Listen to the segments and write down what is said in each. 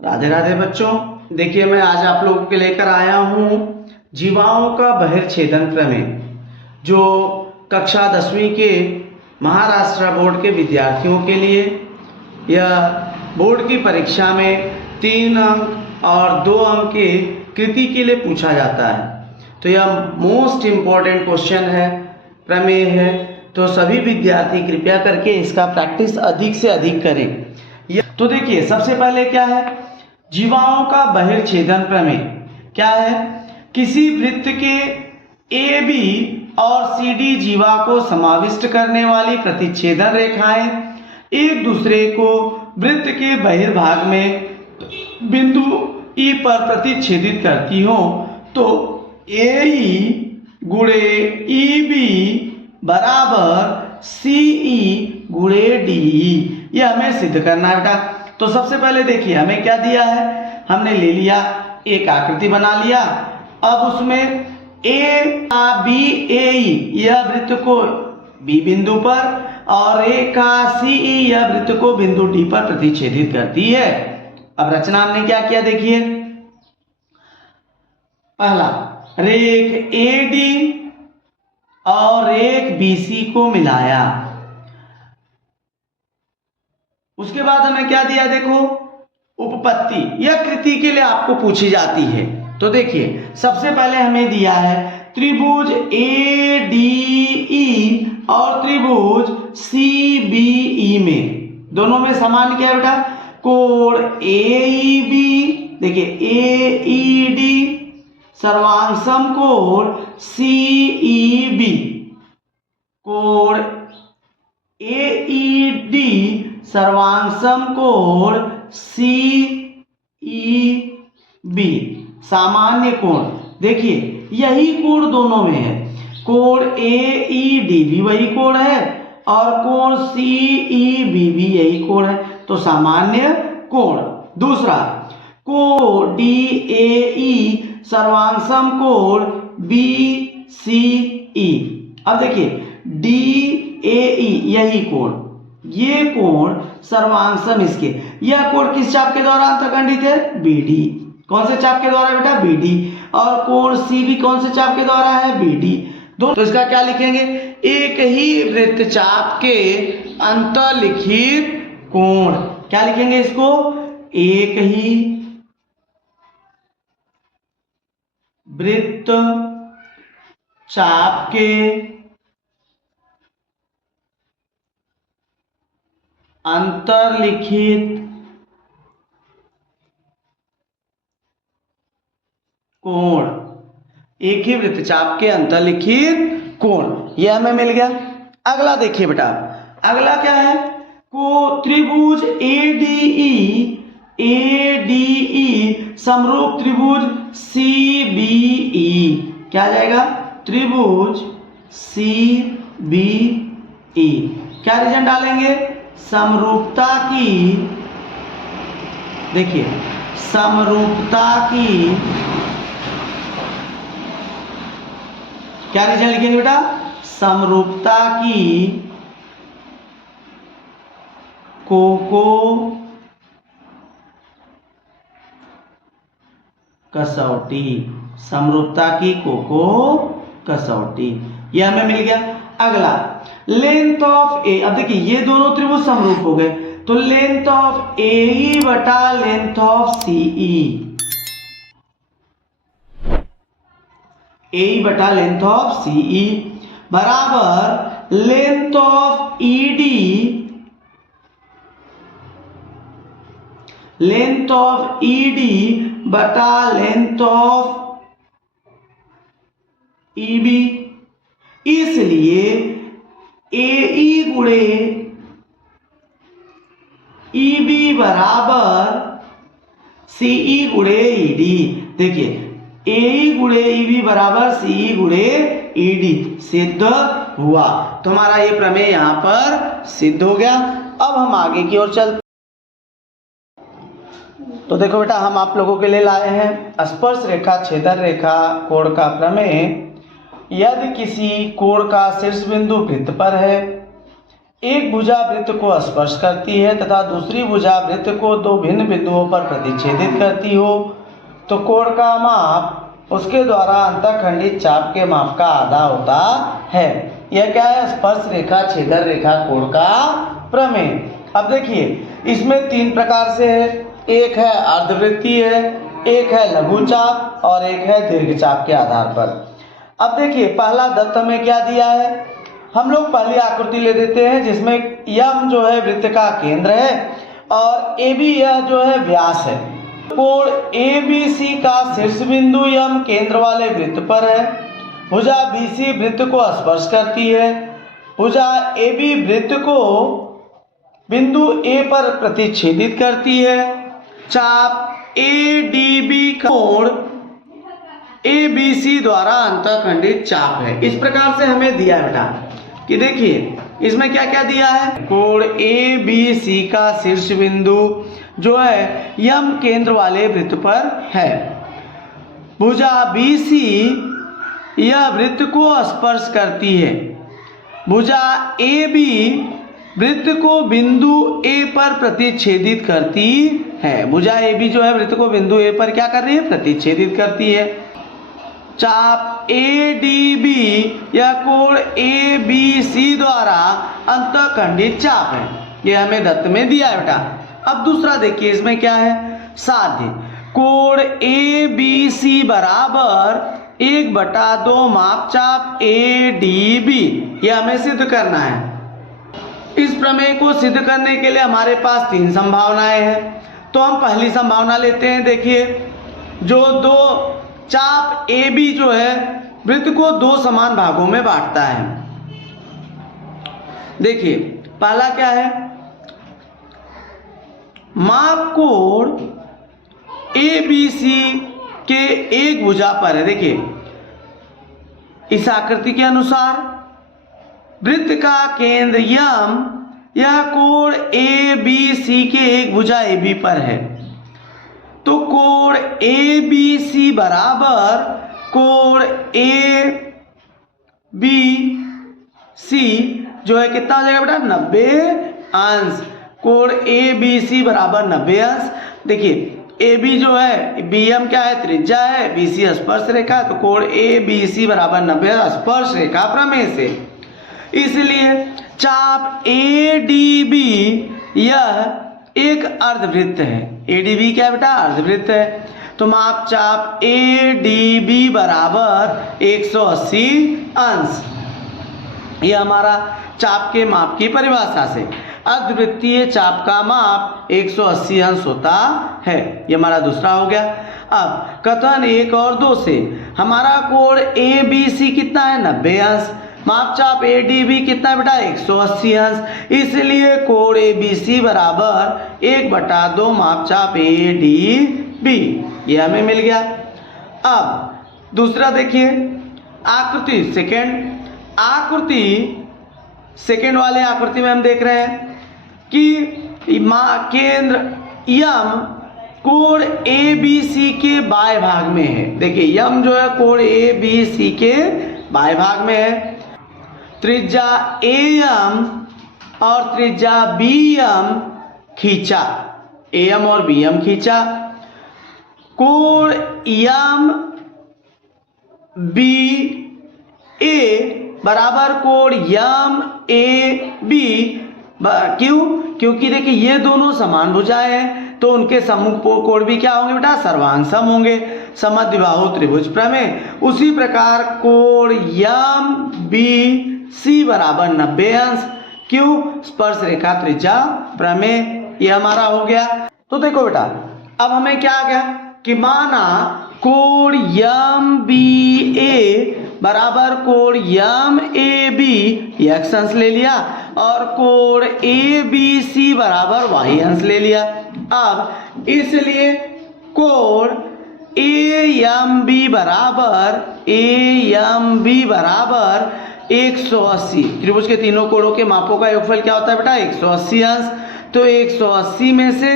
राधे राधे बच्चों। देखिए मैं आज आप लोगों के लेकर आया हूँ जीवाओं का बहिर्छेदन प्रमेय, जो कक्षा 10वीं के महाराष्ट्र बोर्ड के विद्यार्थियों के लिए यह बोर्ड की परीक्षा में 3 अंक और 2 अंक की कृति के लिए पूछा जाता है। तो यह मोस्ट इम्पॉर्टेंट क्वेश्चन है, प्रमेय है। तो सभी विद्यार्थी कृपया करके इसका प्रैक्टिस अधिक से अधिक करें। तो देखिए सबसे पहले क्या है, जीवाओं का बहिर्छेदन प्रमेय क्या है। किसी वृत्त के ए बी और सी डी जीवा को समाविष्ट करने वाली प्रतिच्छेदन रेखाएं एक दूसरे को वृत्त के बहिर्भाग में बिंदु ई पर प्रतिच्छेदित करती हो तो ए ई गुणे ई बी बराबर सी ई गुणे डी ई। यह हमें सिद्ध करना है बेटा। तो सबसे पहले देखिए हमें क्या दिया है, हमने ले लिया एक आकृति बना लिया। अब उसमें ए बी ए यह वृत्त को बी बिंदु पर और रेखा सी ई यह वृत्त को बिंदु डी पर प्रतिच्छेदित करती है। अब रचना हमने क्या किया देखिए, पहला रेख ए डी और रेख बी सी को मिलाया। उसके बाद हमें क्या दिया देखो, उपपत्ति। यह कृति के लिए आपको पूछी जाती है। तो देखिए सबसे पहले हमें दिया है त्रिभुज ए डी ई और त्रिभुज सी बी ई में, दोनों में समान क्या है बेटा, कोण ए ई बी। देखिए ए ई डी सर्वांग समकोण सी ई बी, कोण ए ई डी सर्वांग समकोण सी ई बी, सामान्य कोण। देखिए यही कोण दोनों में है, कोण ए ई डी भी वही कोण है और कोण सी ई बी भी यही कोण है, तो सामान्य कोण। दूसरा कोण डी ए ई सर्वांग समकोण बी सी ई। अब देखिए डी ए ई यही कोण, ये कोण सर्वांग इसके, यह कोण किस चाप के द्वारा अंतःखंडित है, बी डी। कौन से चाप के द्वारा बेटा, बी डी। और कोण सी भी कौन से चाप के द्वारा है, बी डी। तो इसका क्या लिखेंगे, एक ही वृत्तचाप के अंतःलिखित कोण। क्या लिखेंगे इसको, एक ही वृत्त चाप के अंतर्लिखित कोण, एक ही वृत्तचाप के अंतर्लिखित कोण, यह हमें मिल गया। अगला देखिए बेटा, अगला क्या है, को त्रिभुज ए डी ई समरूप त्रिभुज सी बी ई। क्या आ जाएगा, त्रिभुज सी बी ई। क्या रीजन डालेंगे, समरूपता की, देखिए समरूपता की, क्या रीजन लिखेंगे बेटा, समरूपता की कोको कसौटी, समरूपता की कोको कसौटी, यह हमें मिल गया। अगला लेंथ ऑफ ए। अब देखिए ये दोनों त्रिभुज समरूप हो गए, तो लेंथ ऑफ ए ई बटा लेंथ ऑफ सी ई, ए बटा लेंथ ऑफ सी ई बराबर length of E D, length of E D बटा लेंथ ऑफ ई बी। इसलिए ए ई गुणे ई बी बराबर सी ई गुणे ई डी। देखिए ए गुणे ई बी बराबर सी गुणे ई डी सिद्ध हुआ। तो हमारा ये प्रमेय यहां पर सिद्ध हो गया। अब हम आगे की ओर चलते। तो देखो बेटा हम आप लोगों के लिए लाए हैं स्पर्श रेखा छेदन रेखा कोण का प्रमेय। यदि किसी कोण का शीर्ष बिंदु वृत्त पर है एक भुजा वृत्त को स्पर्श करती है तथा दूसरी भुजा वृत्त को दो भिन्न बिंदुओं पर प्रतिच्छेदित करती हो तो कोण का माप उसके द्वारा अंतःखंडित चाप के माप का आधा होता है। यह क्या है? स्पर्श रेखा छेदन रेखा कोण का प्रमेय। अब देखिए इसमें तीन प्रकार से है, एक है अर्धवृत्तीय है, एक है लघु चाप और एक है दीर्घ चाप के आधार पर। अब देखिए पहला दत्त में क्या दिया है, हम लोग पहली आकृति ले देते हैं जिसमें यम जो है वृत्त का केंद्र है और ए बी यह जो है व्यास है। कोण ए बी सी का शीर्ष बिंदु यम केंद्र वाले वृत्त पर है। भुजा बी सी वृत्त को स्पर्श करती है। भुजा ए बी वृत्त को बिंदु ए पर प्रतिच्छेदित करती है। चाप ए डी बी कोण ए बी सी द्वारा अंतःखंडित चाप है। इस प्रकार से हमें दिया है बेटा कि देखिए इसमें क्या क्या दिया है, कोण ए बी सी का शीर्ष बिंदु जो है यम केंद्र वाले वृत्त पर है। भुजा बी सी यह वृत्त को स्पर्श करती है। भुजा ए बी वृत्त को बिंदु ए पर प्रतिच्छेदित करती है। भुजा ए बी जो है वृत्त को बिंदु ए पर क्या कर रही है? प्रतिच्छेदित करती है। चाप ए डी बी यह कोण ए बी सी द्वारा अंतःखंडित चाप है। यह हमें दत्त में दिया है बेटा। अब दूसरा देखिए इसमें क्या है, साध्य। कोण ए बी सी बराबर 1/2 माप चाप ए डी बी, यह हमें सिद्ध करना है। इस प्रमेय को सिद्ध करने के लिए हमारे पास तीन संभावनाएं हैं। तो हम पहली संभावना लेते हैं। देखिए जो दो चाप ए बी जो है वृत्त को दो समान भागों में बांटता है। देखिए पहला क्या है, माप कोण ए बी सी के एक भुजा पर है। देखिए इस आकृति के अनुसार वृत्त का केंद्र यम यह कोण ए बी सी के एक भुजा ए बी पर है। तो कोण ए बी सी बराबर कोण ए बी सी जो है कितना हो जाएगा बेटा? 90 अंश। कोण ए बी सी बराबर 90 अंश। देखिए ए बी जो है बी एम क्या है? त्रिज्या है। बी सी स्पर्श रेखा, तो कोण ए बी सी बराबर 90 स्पर्श रेखा प्रमेय से। इसलिए चाप ए डी बी यह एक अर्धवृत्त है। ए डी बी क्या है बेटा? अर्धवृत्त है। तो माप चाप ए डी बी बराबर 180 अंश। यह हमारा चाप के माप की परिभाषा से अर्धवृत्तीय चाप का माप 180 अंश होता है। यह हमारा दूसरा हो गया। अब कथन 1 और 2 से हमारा कोण ए बी सी कितना है? 90 अंश। माप चाप ए डी बी कितना है बेटा? 180 अंश। इसलिए कोण ए बी सी बराबर 1/2 माप चाप ए डी बी, ये हमें मिल गया। अब दूसरा देखिए आकृति सेकेंड वाले आकृति में हम देख रहे हैं कि केंद्र यम कोण ए बी सी के बाएं भाग में है। देखिए यम जो है कोण ए बी सी के बाएं भाग में है। त्रिज्या ए एम और त्रिज्या बी एम खींचा, ए एम और बी एम खींचा। कोण एम बी ए बराबर कोण एम ए बी। क्यों? क्योंकि देखिए ये दोनों समान भुजाएं हैं तो उनके सम्मुख कोण भी क्या होंगे बेटा? सर्वांग सम होंगे। समद्विबाहु त्रिभुज प्रमेय। उसी प्रकार कोण एम बी सी बराबर 90 अंश। क्यों? स्पर्श रेखा त्रिज्या प्रमेय। ये हमारा हो गया। तो देखो बेटा अब हमें क्या आ गया कि माना कोण एम बी ए बराबर कोण एम ए बी एक्स अंश ले लिया और कोण ए बी सी बराबर वाई अंश ले लिया। अब इसलिए कोण ए एम बी बराबर 180। त्रिभुज के तीनों कोणों के मापों का योगफल क्या होता है बेटा? 180 अंश। तो 180 में से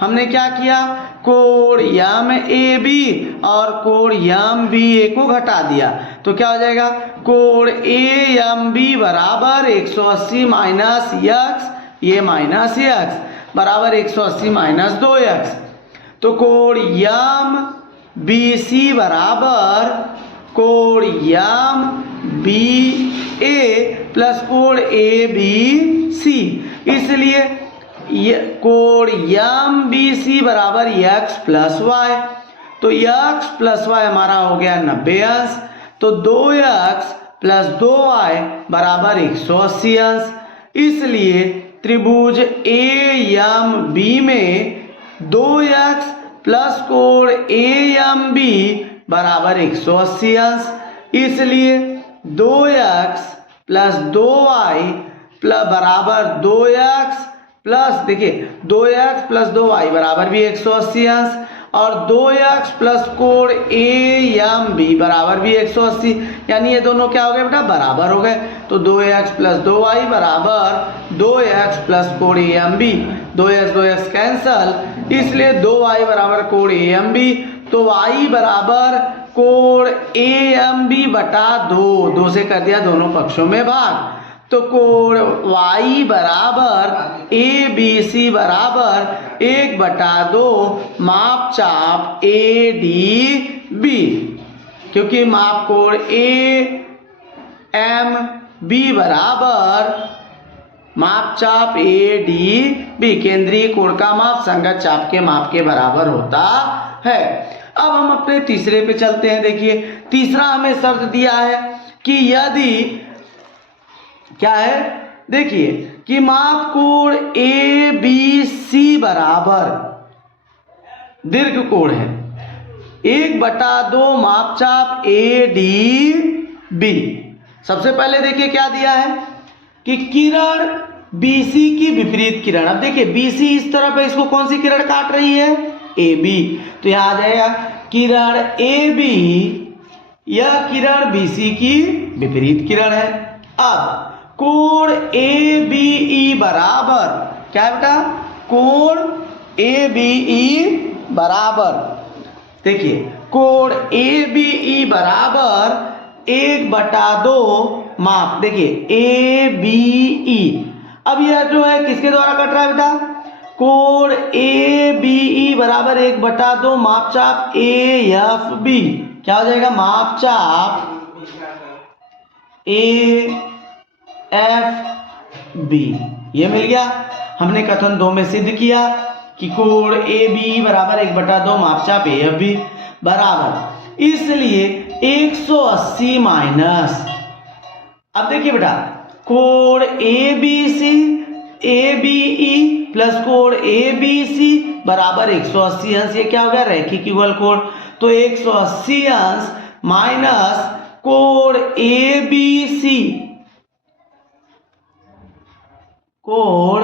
हमने क्या किया? कोण एम ए बी और कोण एम बी ए को घटा दिया। तो क्या हो जाएगा? कोण ए एम बी बराबर 180 माइनस यक्स, ये माइनस यक्स बराबर 180 माइनस 2x। तो कोण यम बी सी बराबर कोण यम बी ए प्लस कोण ए बी सी। इसलिए कोण यम बी सी बराबर यक्स प्लस वाई। तो यक्स प्लस वाई हमारा हो गया 90 अंश। तो 2x प्लस 2y बराबर 180 अंश। इसलिए त्रिभुज ए एम बी में 2x प्लस कोण ए एम बी बराबर 180 अंश। इसलिए 2x प्लस 2y प्लस बराबर 2x प्लस देखिए 2x प्लस 2y बराबर भी 180 अंश और 2x प्लस कोण ए एम बी बराबर भी 180, यानी ये दोनों क्या हो गए बेटा, बराबर हो गए। तो 2x प्लस 2y बराबर 2x प्लस कोण A M B, 2x cancel, इसलिए 2y बराबर कोण ए एम बी। तो y बराबर कोण ए एम बी बटा 2 से कर दिया दोनों पक्षों में भाग। तो कोण y बराबर ए बी सी बराबर 1/2 माप चाप ए डी बी, क्योंकि माप कोण ए एम बी बराबर माप चाप ए डी बी, केंद्रीय कोण का माप संगत चाप के माप के बराबर होता है। अब हम अपने तीसरे पे चलते हैं। देखिए तीसरा हमें शर्त दिया है कि यदि क्या है, देखिए कि माप कोण ए बी सी बराबर दीर्घ कोण है 1/2 माप चाप ए डी बी। सबसे पहले देखिए क्या दिया है कि किरण बीसी की विपरीत किरण, अब देखिए बीसी इस तरफ है, इसको कौन सी किरण काट रही है, ए बी। तो यहां आ जाएगा किरण ए बी, यह किरण बीसी की विपरीत किरण है। अब कोण ए बी ई बराबर क्या है बेटा, कोण ए बी ई बराबर, देखिए कोण ए बी ई बराबर 1/2 माप, देखिए ए बी ई। अब यह जो है किसके द्वारा कट रहा है बेटा, कोण ए बी ई बराबर 1/2 माप चाप ए एफ बी, क्या हो जाएगा, माप चाप ए एफ बी, ये मिल गया। हमने कथन 2 में सिद्ध किया कि कोण ए बी बराबर 1/2 माप चाप ए एफ बी बराबर, इसलिए 180 माइनस, अब देखिए बेटा कोण A B C A B E plus कोण ए बी सी बराबर 180 अंश, ये क्या हो गया, रैखिक युगल कोण। तो 180 अंश माइनस कोण ए बी सी, कोण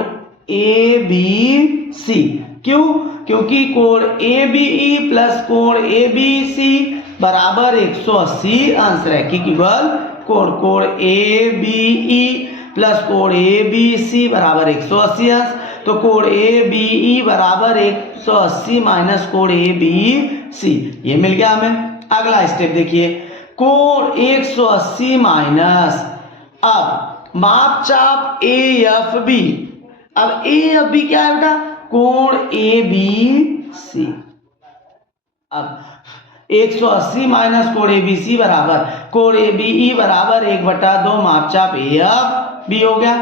ए बी सी, क्यों, क्योंकि कोण ए बी ई प्लस कोण ए बी सी बराबर 180 अंश, रैखिक युगल कोण। कोण ए बी ई प्लस कोण ए बी सी बराबर 180 अंश, तो कोण ए बी ई बराबर 180 माइनस कोण ए बी सी, ये मिल गया हमें। अगला स्टेप देखिए, कोण 180 माइनस, अब माप चाप ए एफ बी, अब ए एफ बी क्या है बेटा, कोण ए बी सी। अब 180 माइनस कोण ए बी सी बराबर कोण ए बी ई बराबर 1/2 माप चाप ए एफ बी हो गया,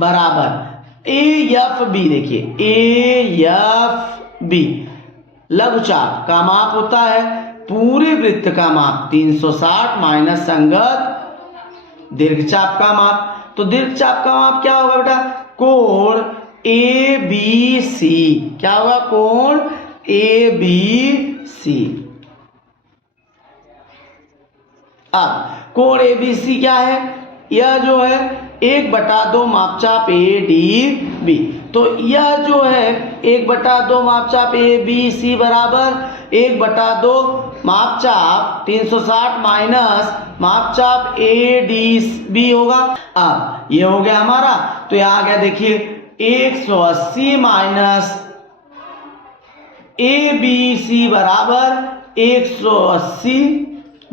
बराबर ए एफ बी, देखिए ए एफ बी लघुचाप का माप होता है पूरे वृत्त का माप 360 माइनस संगत दीर्घचाप का माप। तो दीर्घचाप का माप क्या होगा बेटा, कोण ए बी सी, क्या होगा, कोण ए बी सी। अब कोण ए बी सी क्या है, यह जो है 1/2 मापचाप ए डी बी, तो यह जो है 1/2 मापचाप ए बी सी बराबर 1/2 मापचाप 360 माइनस मापचाप ए डी बी होगा। अब ये हो गया हमारा, तो यहां आ गया देखिए 180 माइनस ए बी सी बराबर 180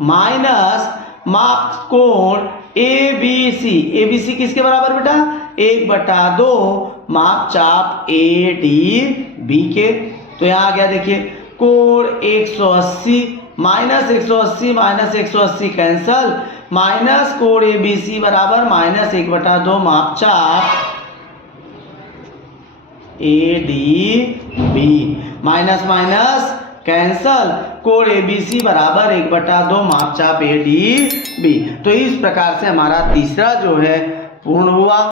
माइनस माप कोण ए बी सी किसके बराबर बेटा 1/2 माप चाप ए डी बी के। तो यहाँ आ गया देखिए कोण 180 माइनस 180 कैंसल माइनस कोण ए बी सी बराबर -1/2 माप चाप A D B minus minus cancel कोण ए बी सी बराबर 1/2 माप चाप ए डी बी। तो इस प्रकार से हमारा तीसरा जो है पूर्ण हुआ।